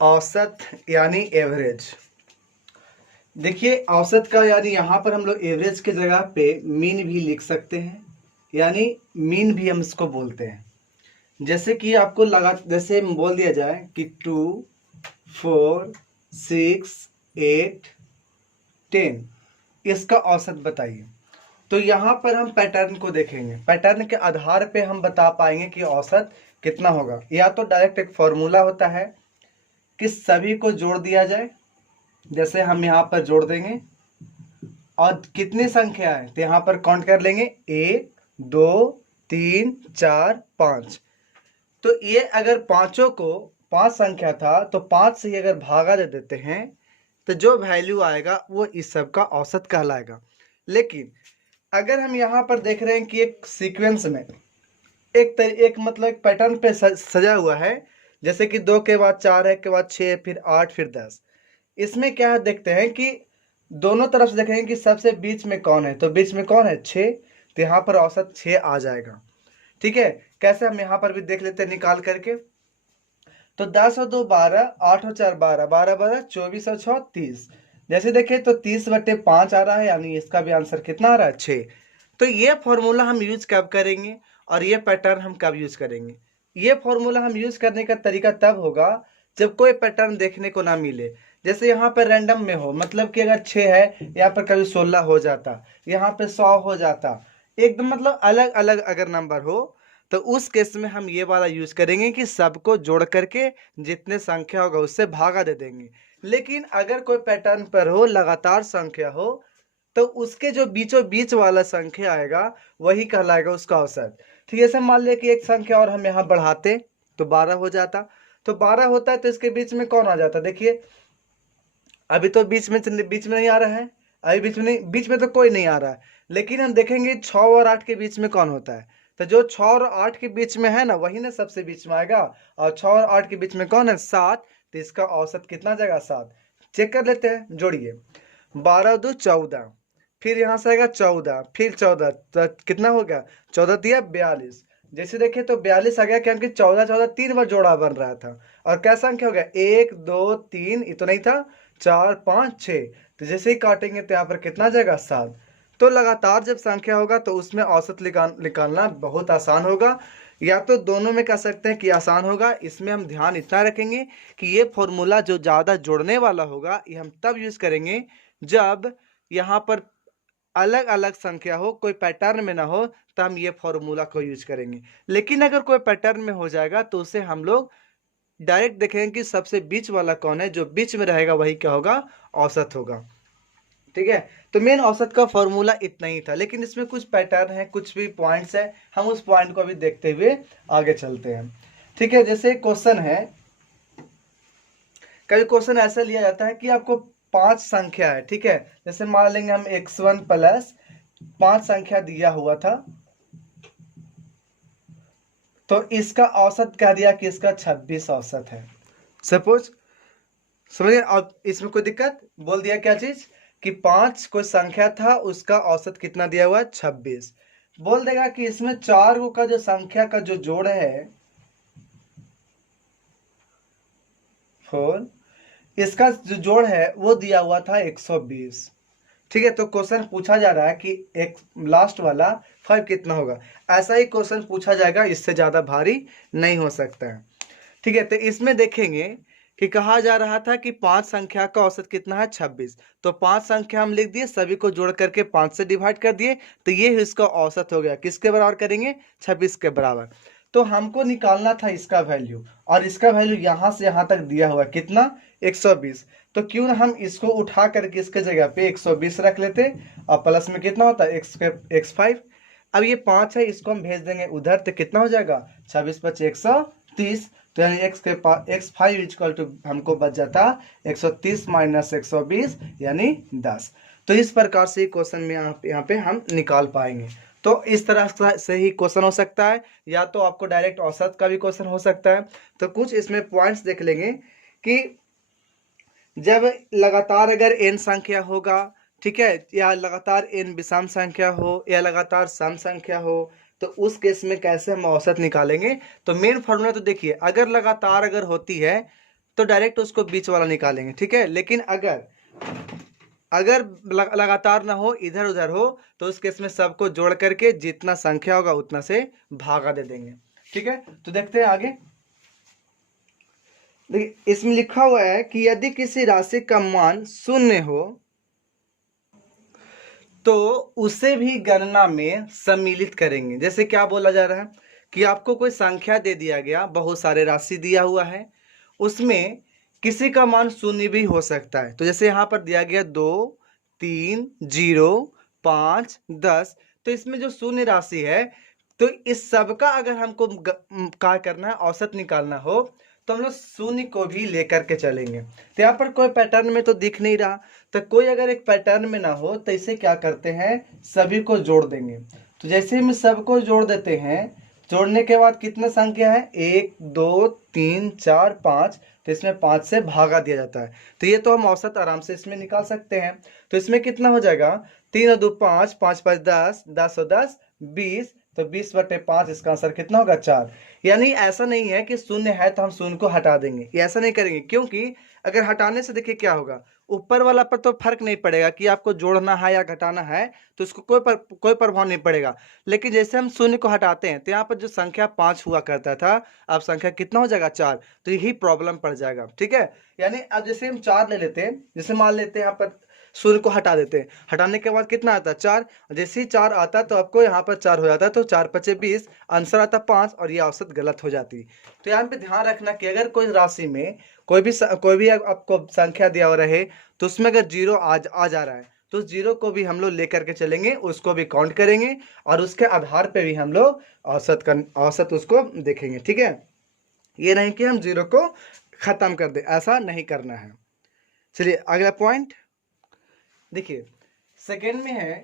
औसत यानी एवरेज। देखिए औसत का यानी यहाँ पर हम लोग एवरेज की जगह पे मीन भी लिख सकते हैं, यानी मीन भी हम इसको बोलते हैं। जैसे कि आपको लगा, जैसे बोल दिया जाए कि 2, 4, 6, 8, 10 इसका औसत बताइए। तो यहाँ पर हम पैटर्न को देखेंगे, पैटर्न के आधार पे हम बता पाएंगे कि औसत कितना होगा। या तो डायरेक्ट एक फॉर्मूला होता है कि सभी को जोड़ दिया जाए, जैसे हम यहाँ पर जोड़ देंगे और कितनी संख्या है तो यहाँ पर काउंट कर लेंगे 1, 2, 3, 4, 5। तो ये अगर पांचों को 5 संख्या था तो 5 से अगर भागा दे देते हैं तो जो वैल्यू आएगा वो इस सब का औसत कहलाएगा। लेकिन अगर हम यहाँ पर देख रहे हैं कि एक सीक्वेंस में एक मतलब एक पैटर्न पे सजा हुआ है, जैसे कि 2 के बाद 4 है, के बाद 6, फिर 8, फिर 10। इसमें क्या है देखते हैं कि दोनों तरफ से देखेंगे कि सबसे बीच में कौन है, तो बीच में कौन है 6, तो यहाँ पर औसत 6 आ जाएगा। ठीक है, कैसे हम यहाँ पर भी देख लेते हैं निकाल करके। तो 10 और 2 12, 8 और 4 12, 12 12 24 और 6 30। जैसे देखें तो 30/5 आ रहा है, यानी इसका भी आंसर कितना आ रहा है 6। तो ये फॉर्मूला हम यूज कब करेंगे और ये पैटर्न हम कब यूज करेंगे? ये फॉर्मूला हम यूज करने का तरीका तब होगा जब कोई पैटर्न देखने को ना मिले। जैसे यहाँ पर रैंडम में हो, मतलब कि अगर 6 है, यहाँ पर कभी 16 हो जाता, यहाँ पे 100 हो जाता, एकदम मतलब अलग अलग अगर नंबर हो, तो उस केस में हम ये वाला यूज करेंगे कि सबको जोड़ करके जितने संख्या होगा उससे भागा दे देंगे। लेकिन अगर कोई पैटर्न पर हो, लगातार संख्या हो, तो उसके जो बीचों बीच वाला संख्या आएगा वही कहलाएगा उसका औसत। ठीक है, जैसे मान लिया कि एक संख्या और हम यहाँ बढ़ाते तो 12 हो जाता। तो 12 होता है तो इसके बीच में कौन आ जाता? देखिए अभी तो बीच में नहीं आ रहा है, अभी बीच में नहीं, बीच में तो कोई नहीं आ रहा है। लेकिन हम देखेंगे 6 और 8 के बीच में कौन होता है, तो जो 6 और 8 के बीच में है ना, वही ना सबसे बीच में आएगा। और 6 और 8 के बीच में कौन है? 7। तो इसका औसत कितना जाएगा? 7। चेक कर लेते हैं, जोड़िए। 12 2 14, फिर यहाँ से आएगा 14, फिर 14, तो कितना हो गया? 14 दिया 42। जैसे देखें तो 42 आ गया, क्योंकि 14 14 3 बार जोड़ा बन रहा था। और क्या संख्या हो गया? 1 2 3, इतना ही था, 4 5 6। तो जैसे ही काटेंगे तो यहाँ पर कितना जाएगा? 7। तो लगातार जब संख्या होगा तो उसमें औसत निकालना बहुत आसान होगा। या तो दोनों में कह सकते हैं कि आसान होगा। इसमें हम ध्यान इतना रखेंगे कि ये फॉर्मूला जो ज़्यादा जोड़ने वाला होगा ये हम तब यूज़ करेंगे जब यहाँ पर अलग अलग संख्या हो, कोई पैटर्न में ना हो, तो हम ये फॉर्मूला को यूज करेंगे। लेकिन अगर कोई पैटर्न में हो जाएगा तो उसे हम लोग डायरेक्ट देखेंगे कि सबसे बीच वाला कौन है, जो बीच में रहेगा वही क्या होगा? औसत होगा। ठीक है, तो मेन औसत का फॉर्मूला इतना ही था, लेकिन इसमें कुछ पैटर्न है, कुछ भी पॉइंट्स है, हम उस पॉइंट को अभी देखते हुए आगे चलते हैं। ठीक है, जैसे क्वेश्चन है, कभी क्वेश्चन ऐसा लिया जाता है कि आपको 5 संख्या है। ठीक है, जैसे मान लेंगे हम x1 प्लस 5 संख्या दिया हुआ था, तो इसका औसत कह दिया कि इसका 26 औसत है। सपोज समझिए, अब इसमें कोई दिक्कत? बोल दिया क्या चीज कि 5 कोई संख्या था, उसका औसत कितना दिया हुआ? 26। बोल देगा कि इसमें 4 का जो संख्या का जो जोड़ है 4, इसका जो जोड़ है वो दिया हुआ था 120। ठीक है, तो क्वेश्चन पूछा जा रहा है कि एक लास्ट वाला 5 कितना होगा। ऐसा ही क्वेश्चन पूछा जाएगा, इससे ज्यादा भारी नहीं हो सकता है। ठीक है, तो इसमें देखेंगे कि कहा जा रहा था कि 5 संख्या का औसत कितना है? 26। तो 5 संख्या हम लिख दिए, सभी को जोड़ करके 5 से डिवाइड कर दिए, तो ये इसका औसत हो गया। किसके बराबर करेंगे? 26 के बराबर। तो हमको निकालना था इसका वैल्यू, और इसका वैल्यू यहां से यहां तक दिया हुआ कितना? 120। तो क्यों ना हम इसको उठा करके इसके जगह पे 120 रख लेते, और प्लस में कितना होता है? x5। अब ये 5 है, इसको हम भेज देंगे उधर, तो कितना हो जाएगा? 26 5 130। तो यानी x5 इक्वल टू हमको बच जाता 130 माइनस 120 यानी 10। तो इस प्रकार से क्वेश्चन में यहाँ पे हम निकाल पाएंगे। तो इस तरह से ही क्वेश्चन हो सकता है, या तो आपको डायरेक्ट औसत का भी क्वेश्चन हो सकता है। तो कुछ इसमें पॉइंट्स देख लेंगे कि जब लगातार अगर n संख्या होगा, ठीक है, या लगातार n विषम संख्या हो, या लगातार सम संख्या हो, तो उस केस में कैसे हम औसत निकालेंगे। तो मेन फॉर्मूला तो देखिए, अगर लगातार अगर होती है तो डायरेक्ट उसको बीच वाला निकालेंगे, ठीक है। लेकिन अगर अगर लगातार ना हो, इधर उधर हो, तो उस केस में सबको जोड़ करके जितना संख्या होगा उतना से भागा दे देंगे, ठीक है। तो देखते हैं आगे। देखिए इसमें लिखा हुआ है कि यदि किसी राशि का मान शून्य हो तो उसे भी गणना में सम्मिलित करेंगे। जैसे क्या बोला जा रहा है कि आपको कोई संख्या दे दिया गया, बहुत सारे राशि दिया हुआ है, उसमें किसी का मान शून्य भी हो सकता है। तो जैसे यहाँ पर दिया गया 2, 3, 0, 5, 10, तो इसमें जो शून्य राशि है, तो इस सब का अगर हमको क्या करना है, औसत निकालना हो, तो हम लोग शून्य को भी लेकर के चलेंगे। तो यहाँ पर कोई पैटर्न में तो दिख नहीं रहा, तो कोई अगर एक पैटर्न में ना हो तो इसे क्या करते हैं, सभी को जोड़ देंगे। तो जैसे हम सबको जोड़ देते हैं, जोड़ने के बाद कितना संख्या है, 1, 2, 3, 4, 5, तो इसमें 5 से भागा दिया जाता है। तो ये तो हम औसत आराम से इसमें निकाल सकते हैं। तो इसमें कितना हो जाएगा, 3 और 2 5, 5 5 10, 10 और 10 20, तो 20/5, इसका आंसर कितना होगा, 4। यानी ऐसा नहीं है कि शून्य है तो हम शून्य को हटा देंगे, ये ऐसा नहीं करेंगे, क्योंकि अगर हटाने से देखिए क्या होगा, ऊपर वाला पर तो फर्क नहीं पड़ेगा कि आपको जोड़ना है या घटाना है, तो उसको कोई प्रभाव नहीं पड़ेगा। लेकिन जैसे हम शून्य को हटाते हैं तो यहाँ पर जो संख्या 5 हुआ करता था, अब संख्या कितना हो जाएगा, 4, तो यही प्रॉब्लम पड़ जाएगा, ठीक है। यानी अब जैसे हम 4 ले लेते हैं, जैसे मान लेते हैं यहाँ पर शून्य को हटा देते हैं, हटाने के बाद कितना आता है, 4, जैसे ही 4 आता है तो आपको यहाँ पर 4 हो जाता है, तो 4 5 20, आंसर आता 5, और ये औसत गलत हो जाती। तो यहाँ पे ध्यान रखना कि अगर कोई राशि में कोई भी आपको संख्या दिया हुआ रहे, तो उसमें अगर 0 आ जा रहा है, तो उस 0 को भी हम लोग लेकर के चलेंगे, उसको भी काउंट करेंगे, और उसके आधार पे भी हम लोग औसत उसको देखेंगे, ठीक है। ये नहीं कि हम 0 को खत्म कर दे, ऐसा नहीं करना है। चलिए अगला पॉइंट देखिए, सेकेंड में है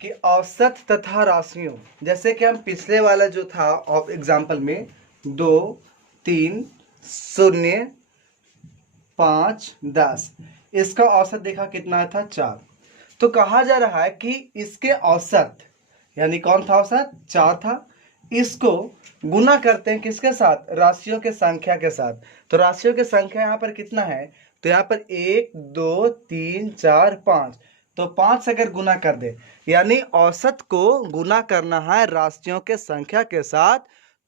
कि औसत तथा राशियों, जैसे कि हम पिछले वाला जो था एग्जाम्पल में 2, 3, 0, 5, 10, इसका औसत देखा कितना था, 4। तो कहा जा रहा है कि इसके औसत, यानी कौन था औसत, 4 था, इसको गुना करते हैं किसके साथ, राशियों के संख्या के साथ। तो राशियों की संख्या यहाँ पर कितना है, तो यहाँ पर 1, 2, 3, 4, 5, तो 5 से अगर गुना कर दे, यानी औसत को गुना करना है राशियों के संख्या के साथ,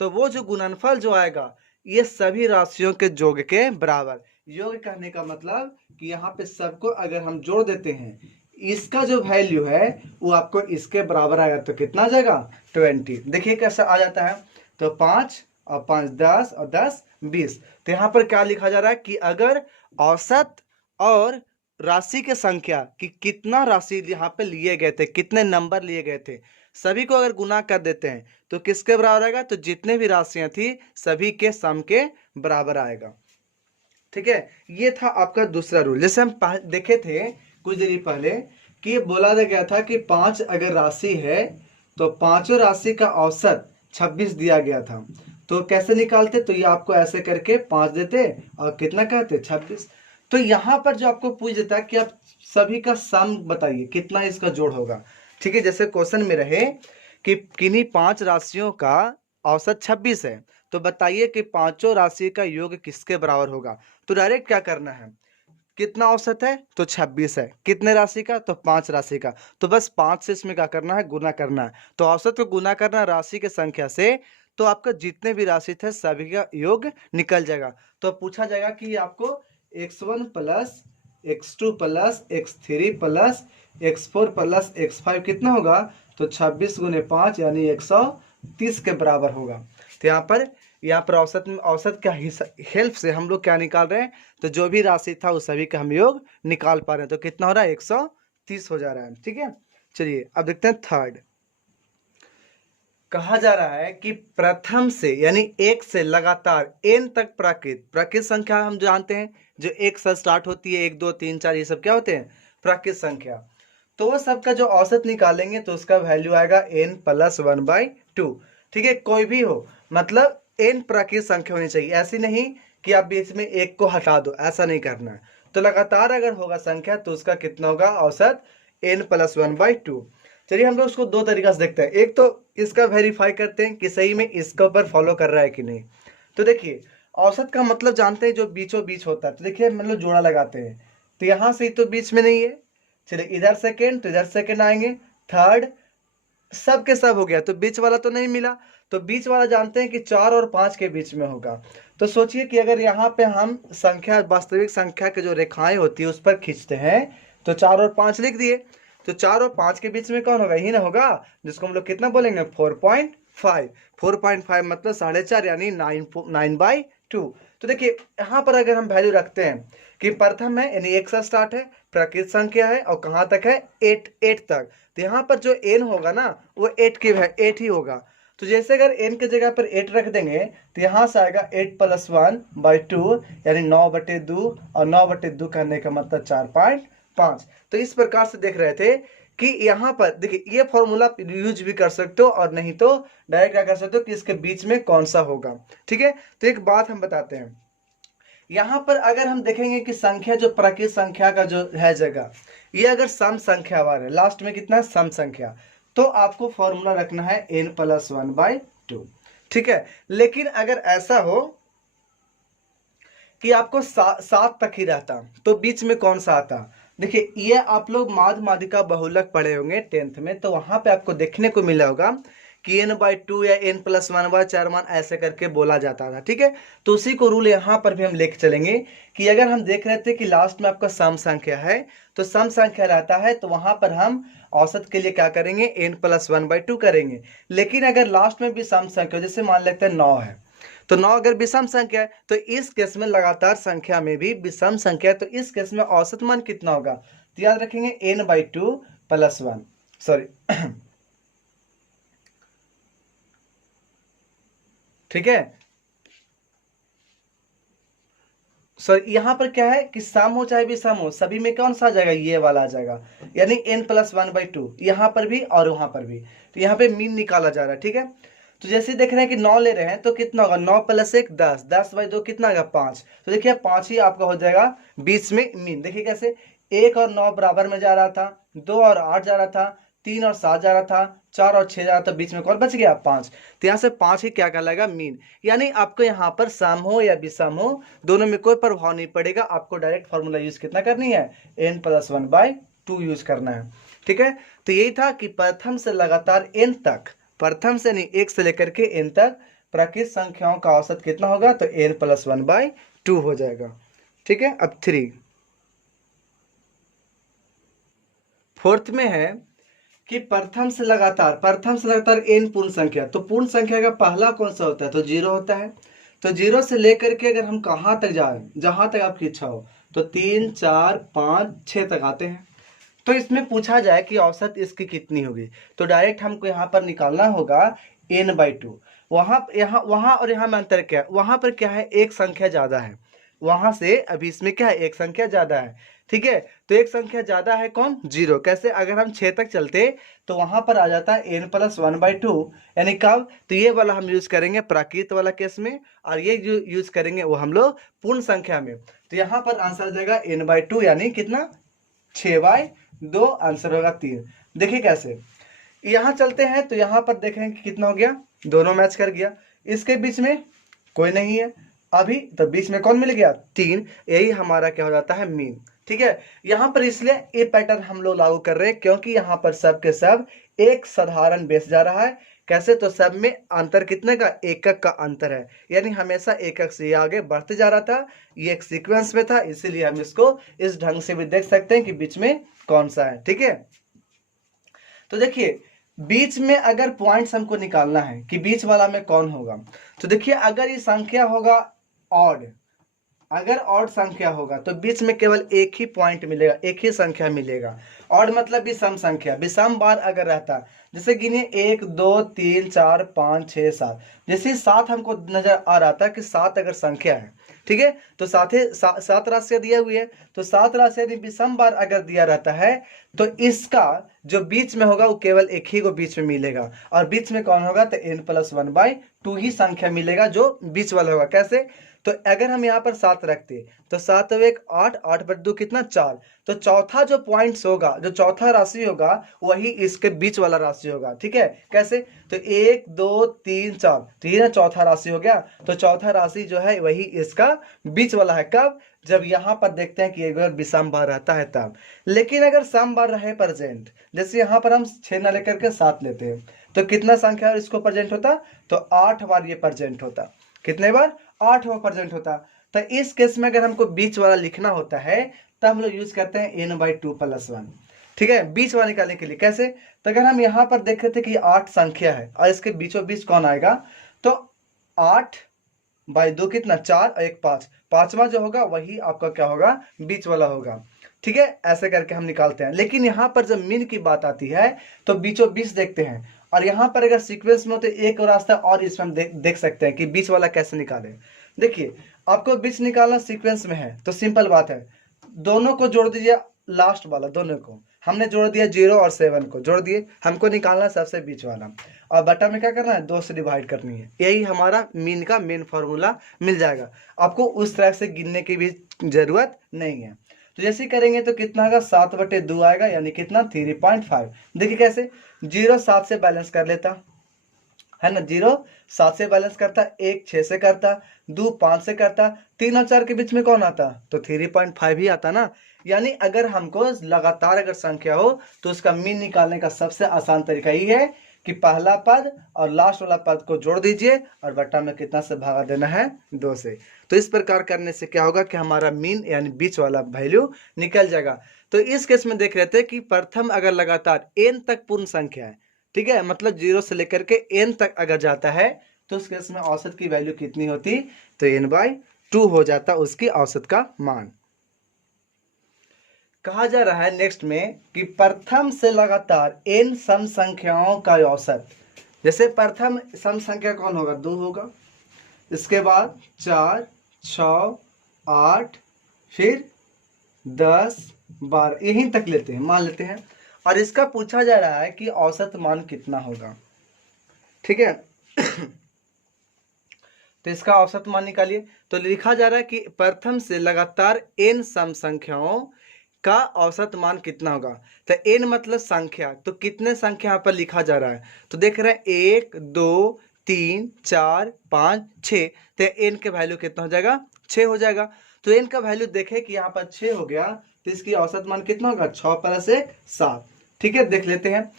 तो वो जो गुणनफल जो आएगा, ये सभी राशियों के योग के बराबर। योग कहने का मतलब कि यहाँ पे सबको अगर हम जोड़ देते हैं, इसका जो वैल्यू है वो आपको इसके बराबर आएगा, तो कितना आ जाएगा, 20। देखिए कैसा आ जाता है, तो 5 और 5 10 और 10 20। तो यहाँ पर क्या लिखा जा रहा है कि अगर औसत और राशि के संख्या कि कितना राशि यहाँ पे लिए गए थे, कितने नंबर लिए गए थे, सभी को अगर गुना कर देते हैं तो किसके बराबर आएगा, तो जितने भी राशियां थी सभी के सम के बराबर आएगा, ठीक है। ये था आपका दूसरा रूल। जैसे हम देखे थे कुछ देर पहले कि बोला गया था कि 5 अगर राशि है तो पांचों राशि का औसत 26 दिया गया था, तो कैसे निकालते, तो ये आपको ऐसे करके 5 देते और कितना कहते, 26। तो यहाँ पर जो आपको पूछ देता है कि आप सभी का सम बताइए कितना इसका जोड़ होगा, ठीक है। जैसे क्वेश्चन में रहे कि किन्हीं 5 राशियों का औसत 26 है, तो बताइए कि पांचों राशि का योग किसके बराबर होगा। तो डायरेक्ट क्या करना है, कितना औसत है, तो 26 है, कितने राशि का, तो 5 राशि का, तो बस 5 से इसमें क्या करना है, गुना करना है। तो औसत को गुना करना है राशि के संख्या से, तो आपका जितने भी राशि थे सभी का योग निकल जाएगा। तो पूछा जाएगा कि आपको x1 plus x2 plus x3 plus x4 plus x5 कितना होगा, तो 26 गुने 5 यानी 130 के बराबर होगा। तो यहाँ पर औसत का हेल्प से हम लोग क्या निकाल रहे हैं, तो जो भी राशि था उस सभी का हम योग निकाल पा रहे हैं। तो कितना हो रहा है, 130 हो जा रहा है, ठीक है। चलिए अब देखते हैं थर्ड। कहा जा रहा है कि प्रथम से यानी 1 से लगातार n तक प्राकृत संख्या हम जानते हैं, जो 1 से स्टार्ट होती है, 1 2 3 4, ये सब क्या होते हैं, प्राकृत संख्या। तो वो सबका जो औसत निकालेंगे तो उसका वैल्यू आएगा n + 1/2, ठीक है। कोई भी हो, मतलब n प्राकृत संख्या होनी चाहिए, ऐसी नहीं कि आप बीच में 1 को हटा दो, ऐसा नहीं करना है। तो लगातार अगर होगा संख्या तो उसका कितना होगा, औसत n + 1/2। चलिए हम लोग उसको दो तरीका से देखते हैं। एक तो इसका वेरीफाई करते हैं कि सही में इसके ऊपर फॉलो कर रहा है कि नहीं। तो देखिए औसत का मतलब जानते हैं जो बीचों बीच होता है। तो देखिए मतलब जोड़ा लगाते हैं, तो यहाँ से तो बीच में नहीं है, चलिए इधर सेकेंड तो इधर सेकेंड आएंगे, थर्ड सब के सब हो गया, तो बीच वाला तो नहीं मिला। तो बीच वाला जानते हैं कि 4 और 5 के बीच में होगा। तो सोचिए कि अगर यहाँ पे हम संख्या, वास्तविक संख्या के जो रेखाएं होती है उस पर खींचते हैं, तो 4 और 5 लिख दिए, तो 4 और 5 के बीच में कौन होगा, यही ना होगा, जिसको हम लोग कितना बोलेंगे 4.5। 4.5 मतलब 4.5 यानी 9/2। तो देखिए यहाँ पर अगर हम वैल्यू रखते हैं कि प्रथम है यानी 1 से स्टार्ट है, प्राकृत संख्या है और कहाँ तक है 8 तक, तो यहाँ पर जो n होगा ना वो 8 ही होगा। तो जैसे अगर n के जगह पर 8 रख देंगे तो यहाँ से आएगा 8 + 1/2 यानी 9/2, और 9/2 करने का मतलब 4.5। तो इस प्रकार से देख रहे थे कि यहाँ पर देखिए ये फॉर्मूला यूज भी कर सकते हो, और नहीं तो डायरेक्ट क्या कर सकते हो कि इसके बीच में कौन सा होगा। ठीक है, तो एक बात हम बताते हैं, यहाँ पर अगर हम देखेंगे कि संख्या जो प्राकृत संख्या का जो है जगह, ये अगर सम संख्या वाला है, लास्ट में कितना सम संख्या, तो आपको फॉर्मूला रखना है n + 1/2। ठीक है, लेकिन अगर ऐसा हो कि आपको 7 तक ही रहता तो बीच में कौन सा आता। देखिए ये आप लोग माध्य माध्यिका बहुलक पढ़े होंगे 10th में, तो वहां पे आपको देखने को मिला होगा कि n/2 या n + 1/4 ऐसे करके बोला जाता था। ठीक है, तो उसी को रूल यहाँ पर भी हम लेके चलेंगे कि अगर हम देख रहे थे कि लास्ट में आपका सम संख्या है, तो सम संख्या रहता है, तो वहां पर हम औसत के लिए क्या करेंगे n + 1/2 करेंगे। लेकिन अगर लास्ट में भी सम संख्या, जैसे मान लेते हैं 9 है, तो 9 अगर विषम संख्या है तो इस केस में लगातार संख्या में भी विषम संख्या है, तो इस केस में औसत मान कितना होगा, तो याद रखेंगे n/2 + 1, सॉरी ठीक है। सर यहाँ पर क्या है कि सम हो चाहे विषम हो, सभी में कौन सा आ जाएगा, ये वाला आ जाएगा, यानी n + 1/2 यहाँ पर भी और वहां पर भी। तो यहाँ पे मीन निकाला जा रहा है। ठीक है, तो जैसे देख रहे हैं कि 9 ले रहे हैं तो कितना होगा, 9 + 1 10, 10/2 कितना होगा 5। तो देखिए 5 ही आपका हो जाएगा बीच में मीन। देखिए कैसे 1 और 9 बराबर में जा रहा था, 2 और 8 जा रहा था, 3 और 7 जा रहा था, 4 और 6 जा रहा था, बीच में कौन बच गया 5। तो यहाँ से 5 ही क्या कहलाएगा मीन। यानी आपको यहाँ पर सम हो या विषम हो दोनों में कोई प्रभाव नहीं पड़ेगा, आपको डायरेक्ट फॉर्मूला यूज कितना करनी है, n + 1/2 यूज करना है। ठीक है, तो यही था कि प्रथम से लगातार n तक, प्रथम से नहीं 1 से लेकर के n तक प्राकृत संख्याओं का औसत कितना होगा, तो n + 1/2 हो जाएगा। ठीक है, अब 3 4th में है कि प्रथम से लगातार n पूर्ण संख्या, तो पूर्ण संख्या का पहला कौन सा होता है, तो 0 होता है। तो 0 से लेकर के अगर हम कहाँ तक जाए, जहां तक आपकी इच्छा हो, तो 3 4 5 6 तक आते हैं। तो इसमें पूछा जाए कि औसत इसकी कितनी होगी, तो डायरेक्ट हमको यहाँ पर निकालना होगा n/2। वहां और यहाँ में अंतर क्या है, वहां पर क्या है एक संख्या ज्यादा है, वहां से अभी इसमें क्या है एक संख्या ज्यादा है। ठीक है, तो एक संख्या ज्यादा है कौन, 0। कैसे, अगर हम 6 तक चलते तो वहां पर आ जाता है n + 1/2, यानी कब, तो ये वाला हम यूज करेंगे प्राकृत वाला केस में, और ये जो यूज करेंगे वो हम लोग पूर्ण संख्या में। तो यहाँ पर आंसर आ जाएगा n/2 यानी कितना 6/2, आंसर होगा 3। देखिए कैसे, यहाँ चलते हैं तो यहाँ पर देखें कि कितना हो गया, दोनों मैच कर गया, इसके बीच में कोई नहीं है अभी, तो बीच में कौन मिल गया 3, यही हमारा क्या हो जाता है मीन। ठीक है, यहाँ पर इसलिए ये पैटर्न हम लोग लागू कर रहे हैं क्योंकि यहाँ पर सब के सब एक साधारण बेस जा रहा है। कैसे, तो सब में अंतर कितने का, एकक का अंतर है, यानी हमेशा एकक से आगे बढ़ते जा रहा था, ये एक सीक्वेंस में था, इसीलिए हम इसको इस ढंग से भी देख सकते हैं कि बीच में कौन सा है। ठीक है, तो देखिए बीच में अगर पॉइंट्स हमको निकालना है कि बीच वाला में कौन होगा, तो देखिए अगर ये संख्या होगा ऑड, अगर ऑड संख्या होगा तो बीच में केवल एक ही पॉइंट मिलेगा, एक ही संख्या मिलेगा। ऑड मतलब विषम संख्या, विषम बार अगर रहता, जैसे गिनिए 1 2 3 4 5 6 7, जैसे 7 हमको नजर आ रहा था कि 7 अगर संख्या है, ठीक है, तो सात राशियां दिया हुई है, तो 7 राशियां यदि विषम बार अगर दिया रहता है तो इसका जो बीच में होगा वो केवल एक ही को बीच में मिलेगा, और बीच में कौन होगा, तो n + 1/2 ही संख्या मिलेगा जो बीच वाला होगा। कैसे, तो अगर हम यहाँ पर 7 रखते तो 7 और 1 8, 8 बटे 2 कितना 4। तो चौथा जो पॉइंट्स होगा, जो चौथा राशि होगा वही इसके बीच वाला राशि होगा। ठीक है, कैसे? तो 1 2 3 4, तो ये ना चौथा राशि हो गया। तो चौथा राशि जो है वही इसका बीच वाला है। कब? जब यहाँ पर देखते हैं कि अगर विषम बार रहता है तब। लेकिन अगर सम बार रहे प्रेजेंट, जैसे यहाँ पर हम 6 ना लेकर के 7 लेते हैं, तो कितना संख्या इसको प्रेजेंट होता? तो 8 बार ये प्रेजेंट होता। कितने बार? 8 बार प्रेजेंट होता। तो इस केस में अगर हमको बीच वाला लिखना होता है तब हम लोग यूज करते हैं n/2 + 1। ठीक है, बीच वाला निकालने के लिए। कैसे? तो अगर हम यहाँ पर देख रहे थे कि 8 संख्या है और इसके बीचों बीच कौन आएगा, तो 8/2 कितना 4 और 1 5, पांचवा जो होगा वही आपका क्या होगा, बीच वाला होगा। ठीक है, ऐसे करके हम निकालते हैं। लेकिन यहाँ पर जब मीन की बात आती है तो बीचों बीच देखते हैं, और यहाँ पर अगर सीक्वेंस में हो तो एक और रास्ता और इसमें हम देख सकते हैं कि बीच वाला कैसे निकालें। देखिए, आपको बीच निकालना सीक्वेंस में है तो सिंपल बात है, दोनों को जोड़ दीजिए, लास्ट वाला दोनों को हमने जोड़ दिया, 0 और 7 को जोड़ दिए, हमको निकालना सबसे बीच वाला, और बटा में क्या करना है, 2 से डिवाइड करनी है। यही हमारा मीन का मेन फॉर्मूला मिल जाएगा। आपको उस तरह से गिनने की भी जरूरत नहीं है। तो जैसे करेंगे तो कितना आएगा, 7/2 आएगा, यानी कितना 3.5। देखिए कैसे, 0 7 से बैलेंस कर लेता है ना, 0 7 से बैलेंस करता, 1 6 से करता, 2 5 से करता, 3 और 4 के बीच में कौन आता, तो 3.5 ही आता ना। यानी अगर हमको लगातार अगर संख्या हो तो उसका मीन निकालने का सबसे आसान तरीका ही है कि पहला पद और लास्ट वाला पद को जोड़ दीजिए और बट्टा में कितना से भागा देना है, 2 से। तो इस प्रकार करने से क्या होगा कि हमारा मीन यानी बीच वाला वैल्यू निकल जाएगा। तो इस केस में देख रहे थे कि प्रथम अगर लगातार n तक पूर्ण संख्या है, ठीक है, मतलब 0 से लेकर के n तक अगर जाता है तो उस केस में औसत की वैल्यू कितनी होती, तो n/2 हो जाता उसकी औसत का मान। कहा जा रहा है नेक्स्ट में कि प्रथम से लगातार n सम संख्याओं का औसत, जैसे प्रथम सम संख्या कौन होगा, 2 होगा, इसके बाद 4 6 8 फिर 10 12 यहीं तक लेते हैं, मान लेते हैं, और इसका पूछा जा रहा है कि औसत मान कितना होगा। ठीक है तो इसका औसत मान निकालिए। तो लिखा जा रहा है कि प्रथम से लगातार n सम संख्याओं का औसत मान कितना होगा। तो n मतलब संख्या, तो कितने संख्या यहाँ पर लिखा जा रहा है, तो देख रहे हैं 1 2 3 4 5 6, तो n के वैल्यू कितना हो जाएगा, 6 हो जाएगा। तो n का वैल्यू देखें कि यहाँ पर 6 हो गया, तो इसकी औसत मान कितना होगा, 6 + 1 7। ठीक है, देख लेते हैं।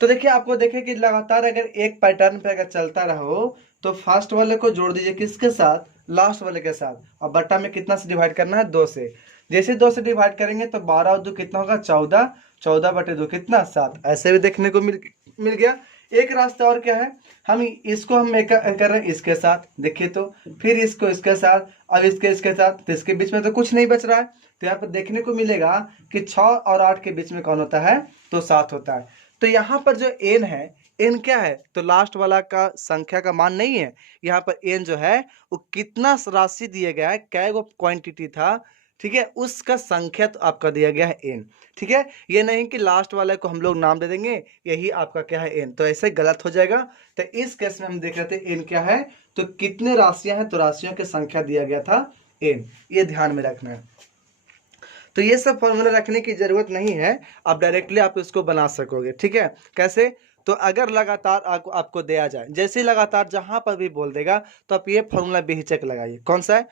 तो देखिए, आपको देखें कि लगातार अगर एक पैटर्न पे अगर चलता रहो तो फर्स्ट वाले को जोड़ दीजिए किसके साथ, लास्ट वाले के साथ, और बट्टा में कितना से डिवाइड करना है, 2 से। जैसे 2 से डिवाइड करेंगे तो 12 और 2 कितना होगा, 14, 14/2 कितना 7। ऐसे भी देखने को मिल गया। एक रास्ता और क्या है, हम इसको हम कर रहे हैं इसके साथ, देखिए तो, फिर इसको इसके साथ, अब इसके साथ, तो इसके बीच में तो कुछ नहीं बच रहा है। तो यहाँ पर देखने को मिलेगा कि 6 और 8 के बीच में कौन होता है, तो 7 होता है। तो यहाँ पर जो n है, n क्या है, तो लास्ट वाला का संख्या का मान नहीं है। यहाँ पर n जो है वो कितना राशि दिया गया है, क्या वो क्वांटिटी था, ठीक है, उसका संख्या तो आपका दिया गया है n। ठीक है, ये नहीं कि लास्ट वाले को हम लोग नाम दे देंगे यही आपका क्या है n, तो ऐसे गलत हो जाएगा। तो इस केस में हम देख रहे थे n क्या है, तो कितने राशियां हैं, तो राशियों की संख्या दिया गया था n, ये ध्यान में रखना है। तो ये सब फॉर्मूला रखने की जरूरत नहीं है, आप डायरेक्टली आप इसको बना सकोगे। ठीक है, कैसे, तो अगर लगातार आपको दिया जाए, जैसे लगातार जहां पर भी बोल देगा तो आप ये फॉर्मूला बेहिचक लगाइए। कौन सा है,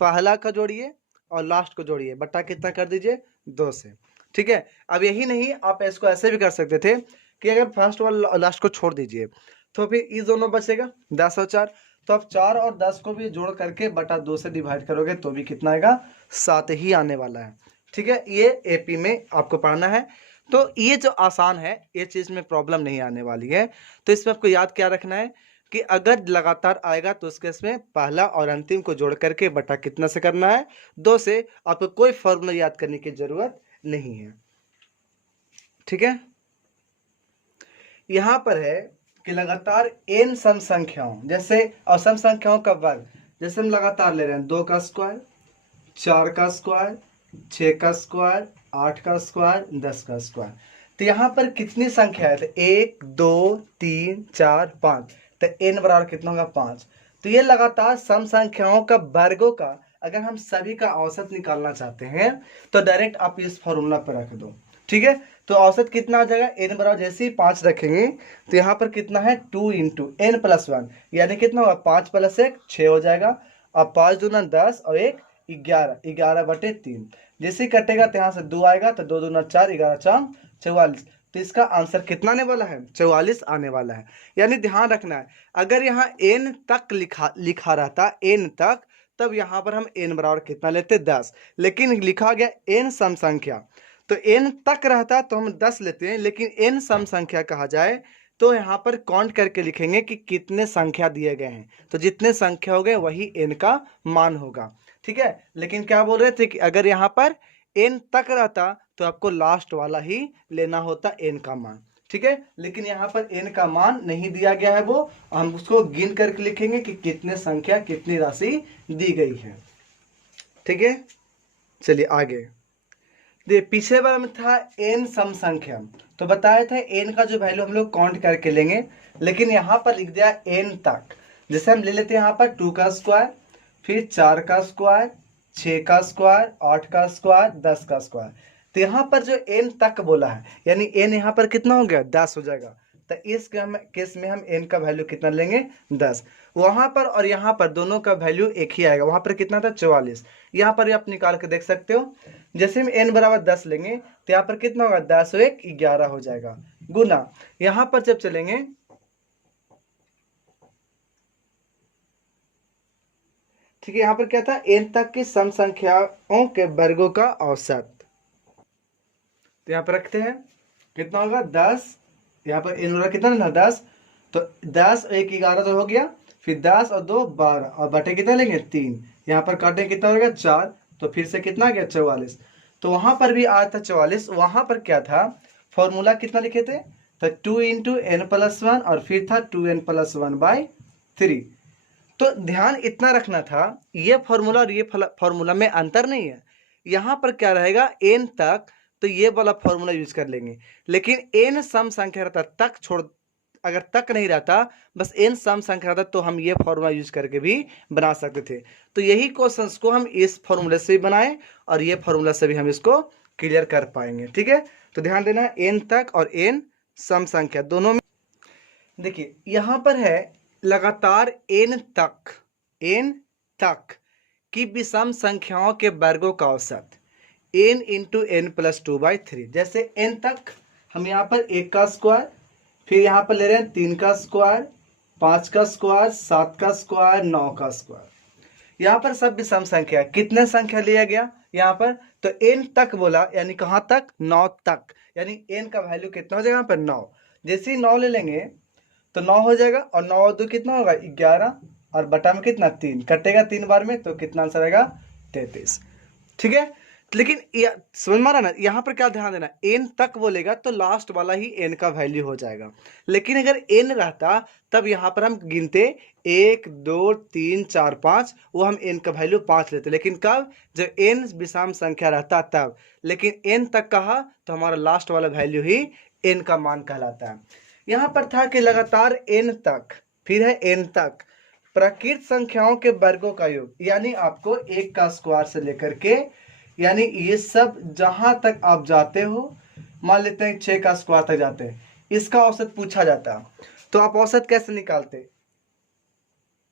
पहला का जोड़िए और लास्ट को जोड़िए, बट्टा कितना कर दीजिए, 2 से। ठीक है, अब यही नहीं, आप इसको ऐसे भी कर सकते थे कि अगर फर्स्ट वाला लास्ट को छोड़ दीजिए तो फिर ये दोनों बचेगा 10 और 4, तो आप 4 और 10 को भी जोड़ करके बटा 2 से डिवाइड करोगे तो भी कितना आएगा, 7 ही आने वाला है। ठीक है, ये एपी में आपको पढ़ना है। तो ये जो आसान है, ये चीज में प्रॉब्लम नहीं आने वाली है। तो इसमें आपको याद क्या रखना है कि अगर लगातार आएगा तो उसके इसमें पहला और अंतिम को जोड़ करके बटा कितना से करना है, 2 से। आपको कोई फॉर्मूला याद करने की जरूरत नहीं है। ठीक है, यहां पर है कि लगातार n सम संख्याओं, जैसे असम संख्याओं का वर्ग, जैसे हम लगातार ले रहे हैं 2 का स्क्वायर, 4 का स्क्वायर, 6 का स्क्वायर, 8 का स्क्वायर, 10 का स्क्वायर। तो यहाँ पर कितनी संख्या है, तो 1 2 3 4 5, तो n बराबर कितना होगा, 5। तो ये लगातार सम संख्याओं का वर्गों का अगर हम सभी का औसत निकालना चाहते हैं तो डायरेक्ट आप इस फॉर्मूला पर रख दो, ठीक है। तो औसत कितना आ जाएगा, n बराबर जैसे ही 5 रखेंगे तो यहाँ पर कितना है 2 इंटू एन प्लस 1, यानी कितना होगा 5 प्लस 1 6 हो जाएगा। अब 5 दूना 10 और 1 11, 11/3 जैसे ही कटेगा तो यहाँ से 2 आएगा तो 2 दूना 4, 11 4 44। तो इसका आंसर कितना आने वाला है, 44 आने वाला है। यानी ध्यान रखना है, अगर यहाँ n तक लिखा रहता n तक, तब यहाँ पर हम n बराबर कितना लेते 10, लेकिन लिखा गया n सम संख्या, तो n तक रहता तो हम 10 लेते हैं, लेकिन n सम संख्या कहा जाए तो यहाँ पर काउंट करके लिखेंगे कि कितने संख्या दिए गए हैं, तो जितने संख्या हो गए वही n का मान होगा, ठीक है। लेकिन क्या बोल रहे थे कि अगर यहाँ पर n तक रहता तो आपको लास्ट वाला ही लेना होता n का मान, ठीक है। लेकिन यहाँ पर n का मान नहीं दिया गया है, वो हम उसको गिन करके लिखेंगे कि कितने संख्या कितनी राशि दी गई है, ठीक है। चलिए आगे पीछे बार में था n सम संख्या, तो बताया था n का जो वैल्यू हम लोग काउंट करके लेंगे, लेकिन यहाँ पर लिख दिया n तक। जैसे हम ले लेते हैं यहाँ पर 2 का स्क्वायर, फिर 4 का स्क्वायर, 6 का स्क्वायर, 8 का स्क्वायर, 10 का स्क्वायर। तो यहाँ पर जो n तक बोला है यानी n यहाँ पर कितना हो गया 10 हो जाएगा। तो इस केस में हम n का वैल्यू कितना लेंगे 10। वहां पर और यहाँ पर दोनों का वैल्यू एक ही आएगा, वहां पर कितना था 44, यहाँ पर आप निकाल के देख सकते हो। जैसे हम n बराबर 10 लेंगे तो यहाँ पर कितना होगा 10 और 1 11 हो जाएगा, गुना यहाँ पर जब चलेंगे ठीक है, यहाँ पर क्या था n तक की सम संख्याओं के वर्गों का औसत। तो यहाँ पर रखते हैं कितना होगा 10, यहाँ पर n वाला कितना ना 10, तो 10 और 1 11 तो हो गया, फिर 10 और 2 12 और बटे कितना लेंगे 3, यहाँ पर काटेंगे कितना हो गया 4, तो फिर से कितना आ गया 44। तो वहां पर भी आया था 44, वहां पर क्या था फॉर्मूला कितना लिखे थे, तो 2 इंटू एन प्लस 1 और फिर था 2n प्लस 1/3। तो ध्यान इतना रखना था, ये फॉर्मूला और ये फॉर्मूला में अंतर नहीं है। यहाँ पर क्या रहेगा n तक, तो ये वाला फॉर्मूला यूज कर लेंगे, लेकिन n सम संख्या रहता तक छोड़, अगर तक नहीं रहता बस n सम संख्या रहता तो हम ये फॉर्मूला यूज करके भी बना सकते थे। तो यही क्वेश्चंस को हम इस फॉर्मूले से भी बनाए और ये फॉर्मूला से भी हम इसको क्लियर कर पाएंगे, ठीक है। तो ध्यान देना n तक और n सम संख्या दोनों में। देखिए यहां पर है लगातार n तक की विषम संख्याओं के वर्गों का औसत n इंटू एन प्लस 2/3। जैसे n तक हम यहाँ पर 1 का स्क्वायर, फिर यहाँ पर ले रहे हैं 3 का स्क्वायर, 5 का स्क्वायर, 7 का स्क्वायर, 9 का स्क्वायर। यहाँ पर सब विषम संख्या, कितने संख्या लिया गया यहाँ पर, तो n तक बोला यानी कहाँ तक 9 तक, यानी n का वैल्यू कितना हो जाएगा यहाँ पर 9। जैसे ही 9 ले लेंगे तो 9 हो जाएगा, और 9 और 2 कितना होगा 11, और बटा में कितना 3, कटेगा 3 बार में, तो कितना आंसर आएगा 33, ठीक है। लेकिन समझ में आ रहा ना, यहाँ पर क्या ध्यान देना, n तक बोलेगा तो लास्ट वाला ही n का वैल्यू हो जाएगा, लेकिन अगर n रहता तब यहाँ पर हम गिनते 1 2 3 4 5, वो हम n का वैल्यू 5 लेते, लेकिन कब जब n विषम संख्या रहता तब, लेकिन n तक कहा तो हमारा लास्ट वाला वैल्यू ही n का मान कहलाता है। यहाँ पर था कि लगातार n तक, फिर है n तक प्राकृत संख्याओं के वर्गों का योग, यानी आपको 1 का स्क्वायर से लेकर के, यानी ये सब जहां तक आप जाते हो, मान लेते हैं 6 का स्क्वायर तक जाते हैं, इसका औसत पूछा जाता है, तो आप औसत कैसे निकालते,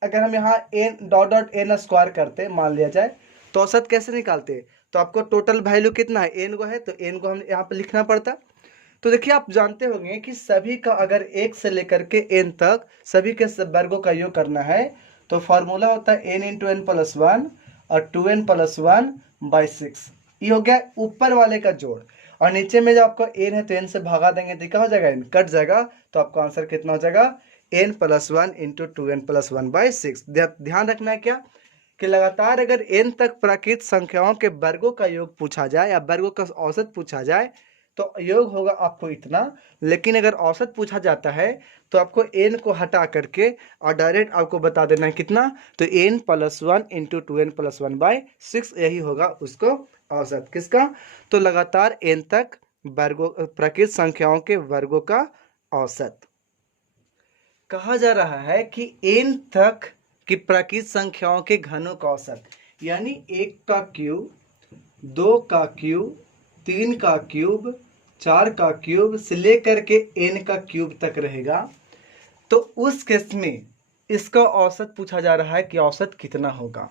अगर हम यहाँ n dot dot n square करते मान लिया जाए तो औसत कैसे निकालते, तो आपको टोटल वैल्यू कितना है n को है, तो n को हम यहाँ पर लिखना पड़ता। तो देखिए आप जानते होंगे कि सभी का अगर 1 से लेकर के n तक सभी के वर्गों का योग करना है तो फॉर्मूला होता है n इंटू एन प्लस 1 और 2n प्लस 1/6। ये हो गया ऊपर वाले का जोड़, और नीचे में जो आपको n है तो n से भागा देंगे तो क्या हो जाएगा n कट जाएगा, तो आपका आंसर कितना हो जाएगा n plus 1 into 2n plus 1/6। ध्यान रखना है क्या कि लगातार अगर n तक प्राकृत संख्याओं के वर्गों का योग पूछा जाए या वर्गों का औसत पूछा जाए तो योग होगा आपको इतना, लेकिन अगर औसत पूछा जाता है तो आपको n को हटा करके और डायरेक्ट आपको बता देना है कितना, तो n plus 1 into 2n plus 1/6, यही होगा उसको औसत किसका, तो लगातार n तक वर्गों प्राकृत संख्याओं के वर्गों का औसत। कहा जा रहा है कि n तक कि प्राकृत संख्याओं के घनों का औसत, यानी 1 का क्यूब, 2 का क्यूब, 3 का क्यूब, 4 का क्यूब से लेकर के n का क्यूब तक रहेगा, तो उस केस में इसका औसत पूछा जा रहा है कि औसत कितना होगा।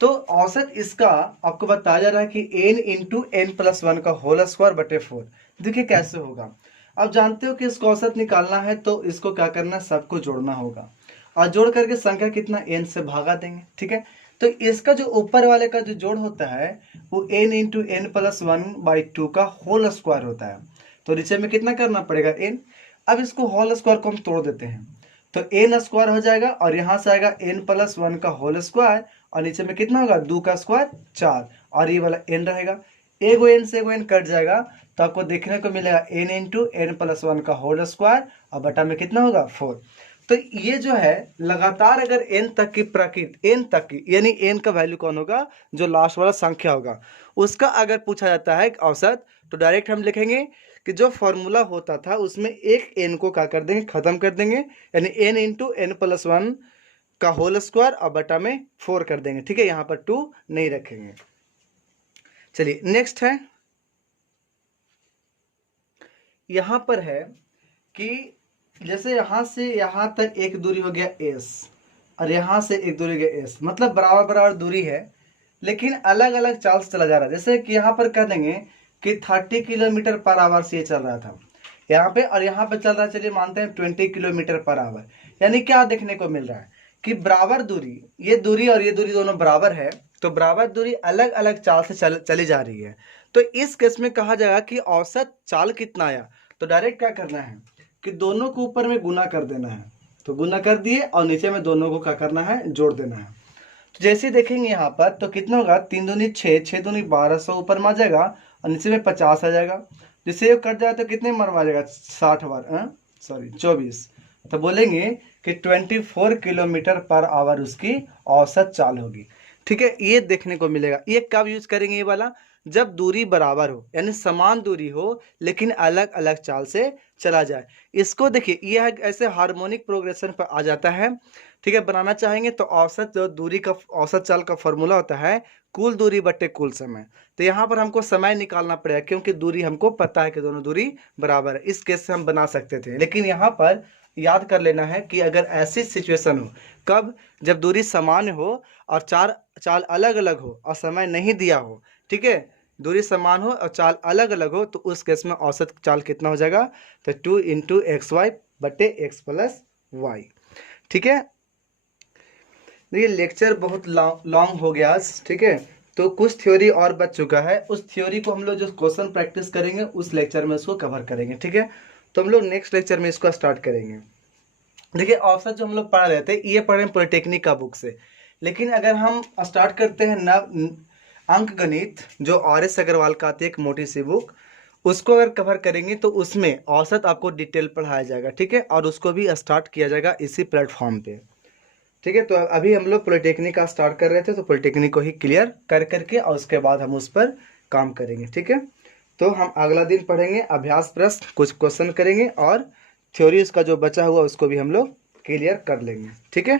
तो औसत इसका आपको बताया जा रहा है कि n इंटू एन प्लस 1 का होल स्क्वायर बटे 4। देखिए कैसे होगा। अब जानते हो कि इसका औसत निकालना है तो इसको क्या करना है, सबको जोड़ना होगा और जोड़ करके संख्या कितना n से भागा देंगे। ठीक है, तो इसका जो ऊपर वाले का जो जोड़ होता है वो n इंटू एन प्लस 1/2 का होल स्क्वायर होता है। तो नीचे में कितना करना पड़ेगा, n। अब इसको होल स्क्वायर को हम तोड़ देते हैं तो n स्क्वायर हो जाएगा और यहाँ से आएगा n प्लस 1 का होल स्क्वायर और नीचे में कितना होगा 2 का स्क्वायर 4 और ये वाला n रहेगा। एगो n से एगो n कट जाएगा तो आपको देखने को मिलेगा n इंटू एन प्लस 1 का होल स्क्वायर और बटा में कितना होगा 4। तो ये जो है लगातार अगर n तक की प्राकृत n तक की, यानी n का वैल्यू कौन होगा, जो लास्ट वाला संख्या होगा उसका अगर पूछा जाता है औसत, तो डायरेक्ट हम लिखेंगे कि जो फॉर्मूला होता था उसमें एक n को क्या कर देंगे, खत्म कर देंगे, यानी n इंटू एन प्लस 1 का होल स्क्वायर और बटा में 4 कर देंगे। ठीक है, यहाँ पर 2 नहीं रखेंगे। चलिए नेक्स्ट है, यहाँ पर है कि जैसे यहाँ से यहाँ तक एक दूरी हो गया s और यहाँ से एक दूरी हो गया s, मतलब बराबर बराबर दूरी है लेकिन अलग अलग चाल से चला जा रहा है। जैसे कि यहाँ पर कह देंगे कि 30 किलोमीटर पर आवर से ये चल रहा था यहाँ पे, और यहाँ पे चल रहा है चलिए मानते हैं 20 किलोमीटर पर आवर। यानी क्या देखने को मिल रहा है कि बराबर दूरी, ये दूरी और ये दूरी दोनों बराबर है, तो बराबर दूरी अलग अलग चाल से चली जा रही है। तो इस केस में कहा जाएगा कि औसत चाल कितना आया, तो डायरेक्ट क्या करना है कि दोनों को ऊपर में गुना कर देना है। तो गुना कर दिए और नीचे में दोनों को क्या करना है, जोड़ देना है। तो जैसे देखेंगे यहाँ पर तो कितना होगा, 3 दूनी 6, 6 दूनी 1200 ऊपर में आ जाएगा और नीचे में 50 आ जाएगा। जिससे ये कट जाए तो कितने बार आ जाएगा, 60 बार, सॉरी 24। तो बोलेंगे कि 24 किलोमीटर पर आवर उसकी औसत चाल होगी। ठीक है, ये देखने को मिलेगा। ये कब यूज करेंगे, ये वाला जब दूरी बराबर हो, यानी समान दूरी हो लेकिन अलग अलग चाल से चला जाए। इसको देखिए यह ऐसे हार्मोनिक प्रोग्रेशन पर आ जाता है। ठीक है, बनाना चाहेंगे तो औसत जो दूरी का औसत चाल का फॉर्मूला होता है कुल दूरी बट्टे कुल समय। तो यहाँ पर हमको समय निकालना पड़ेगा क्योंकि दूरी हमको पता है कि दोनों दूरी बराबर है। इस केस से हम बना सकते थे, लेकिन यहाँ पर याद कर लेना है कि अगर ऐसी सिचुएशन हो, कब, जब दूरी समान हो और चाल अलग अलग हो और समय नहीं दिया हो। ठीक है, दूरी समान हो और चाल अलग अलग हो तो उस केस में औसत चाल कितना हो जाएगा, तो 2 इंटू एक्स वाई बटे एक्स प्लस वाई। ठीक है, ये लेक्चर बहुत लॉन्ग हो गया आज। ठीक है, तो कुछ थ्योरी और बच चुका है, उस थ्योरी को हम लोग जो क्वेश्चन प्रैक्टिस करेंगे उस लेक्चर में उसको कवर करेंगे। ठीक है, तो हम लोग नेक्स्ट लेक्चर में इसको स्टार्ट करेंगे। देखिए औसत जो हम लोग पढ़ रहे थे ये पढ़ रहे हैं पॉलिटेक्निक का बुक से, लेकिन अगर हम स्टार्ट करते हैं नव अंक गणित जो RS अग्रवाल का आती है एक मोटी सी बुक, उसको अगर कवर करेंगे तो उसमें औसत आपको डिटेल पढ़ाया जाएगा। ठीक है, और उसको भी स्टार्ट किया जाएगा इसी प्लेटफॉर्म पे। ठीक है, तो अभी हम लोग पॉलिटेक्निक का स्टार्ट कर रहे थे तो पॉलिटेक्निक को ही क्लियर कर करके और उसके बाद हम उस पर काम करेंगे। ठीक है, तो हम अगला दिन पढ़ेंगे अभ्यास प्रश्न, कुछ क्वेश्चन करेंगे और थ्योरी उसका जो बचा हुआ उसको भी हम लोग क्लियर कर लेंगे। ठीक है।